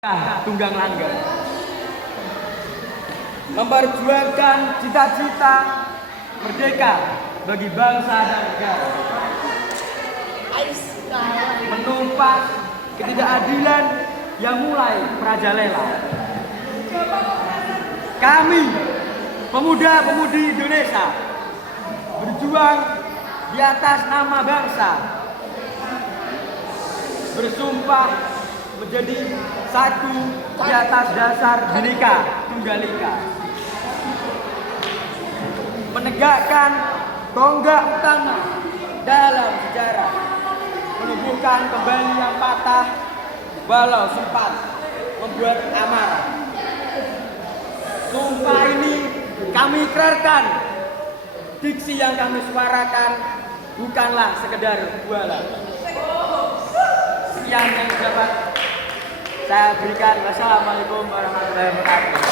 Tunggang Langgar memperjuangkan cita-cita merdeka bagi bangsa dan negara, menumpas ketidakadilan yang mulai merajalela. Kami, pemuda-pemudi Indonesia, berjuang di atas nama bangsa, bersumpah menjadi satu di atas dasar Bhinneka Tunggal Ika, menegakkan tonggak utama dalam sejarah, menumbuhkan kembali yang patah walau sempat membuat amarah. Sumpah ini kami ikrarkan, diksi yang kami suarakan bukanlah sekedar bualan. Sekian yang dapat saya berikan. Wassalamualaikum warahmatullahi wabarakatuh.